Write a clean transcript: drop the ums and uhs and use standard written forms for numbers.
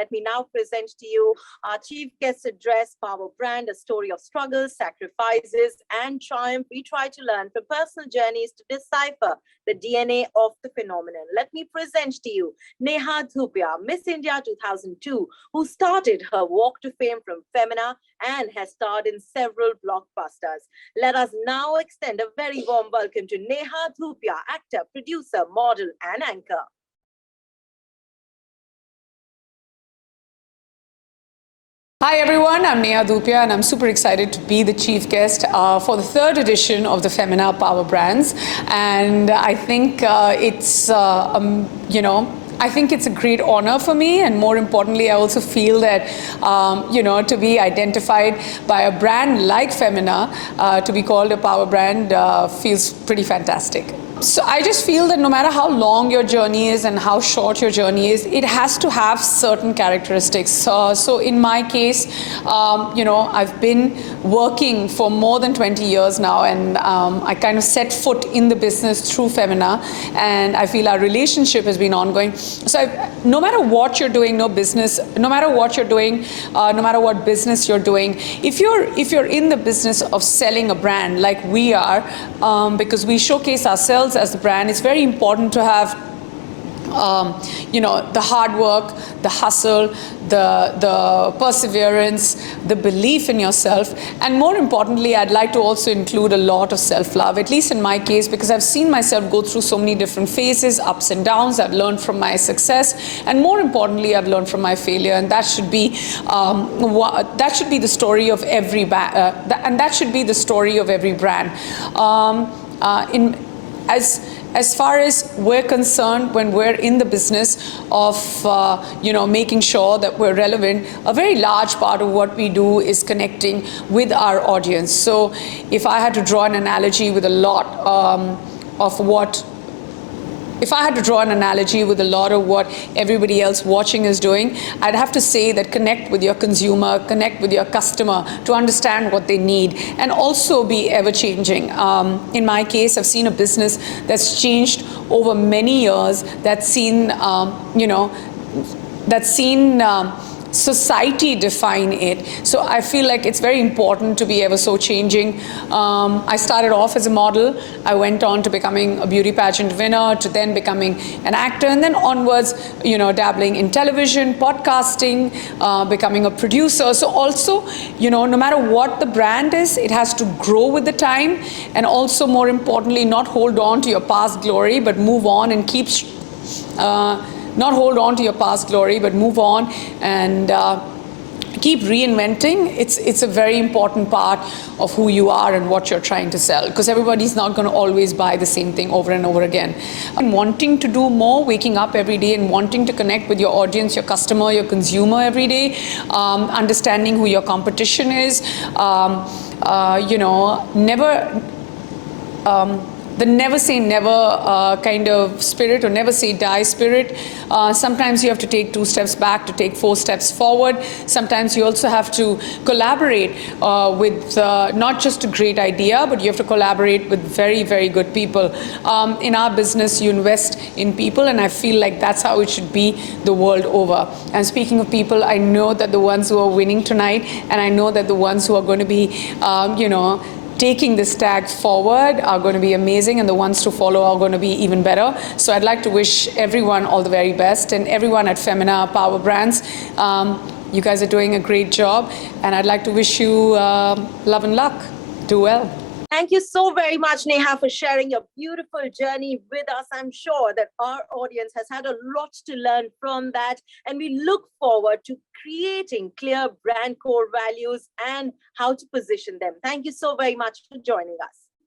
let me now present to you our chief guest address, Power Brand, a story of struggles, sacrifices, and triumph. We try to learn from personal journeys to decipher the DNA of the phenomenon. Let me present to you Neha Dhupia, Miss India 2002, who started her walk to fame from Femina and has starred in several blockbusters. Let us now extend a very warm welcome to Neha Dhupia, actor, producer, model, and anchor. Hi everyone, I'm Neha Dhupia and I'm super excited to be the chief guest for the third edition of the Femina Power Brands. And I think I think it's a great honor for me, and more importantly, I also feel that, to be identified by a brand like Femina, to be called a power brand, feels pretty fantastic. So I just feel that no matter how long your journey is and how short your journey is, it has to have certain characteristics. So in my case, I've been working for more than 20 years now, and I kind of set foot in the business through Femina, and I feel our relationship has been ongoing. So no matter what you're doing, no matter what you're doing, no matter what business you're doing, if you're in the business of selling a brand like we are, because we showcase ourselves as the brand, it's very important to have the hard work, the hustle, the perseverance, the belief in yourself, and more importantly, I'd like to also include a lot of self-love, at least in my case, because I've seen myself go through so many different phases, ups and downs. I've learned from my success, and more importantly, I've learned from my failure, and that should be the story of every that should be the story of every brand. As far as we're concerned, when we're in the business of making sure that we're relevant, a very large part of what we do is connecting with our audience. So if I had to draw an analogy with a lot of what everybody else watching is doing, I'd have to say that connect with your consumer, connect with your customer to understand what they need, and also be ever-changing. In my case, I've seen a business that's changed over many years, that's seen society define it. So I feel like it's very important to be ever so changing. I started off as a model. I went on to becoming a beauty pageant winner, to then becoming an actor, and then onwards, dabbling in television, podcasting, becoming a producer. So also, no matter what the brand is, it has to grow with the time, and also more importantly, not hold on to your past glory, but move on and not hold on to your past glory, but move on and keep reinventing. It's a very important part of who you are and what you're trying to sell, because everybody's not going to always buy the same thing over and over again. And wanting to do more, waking up every day and wanting to connect with your audience, your customer, your consumer every day, understanding who your competition is, the never say never kind of spirit, or never say die spirit. Sometimes you have to take 2 steps back to take 4 steps forward. Sometimes you also have to collaborate with not just a great idea, but you have to collaborate with very, very good people. In our business, you invest in people, and I feel like that's how it should be the world over. And speaking of people, I know that the ones who are winning tonight, and I know that the ones who are going to be, taking this tag forward are going to be amazing, and the ones to follow are going to be even better. So I'd like to wish everyone all the very best, and everyone at Femina Power Brands. You guys are doing a great job, and I'd like to wish you love and luck. Do well. Thank you so very much, Neha, for sharing your beautiful journey with us. I'm sure that our audience has had a lot to learn from that, and we look forward to creating clear brand core values and how to position them. Thank you so very much for joining us.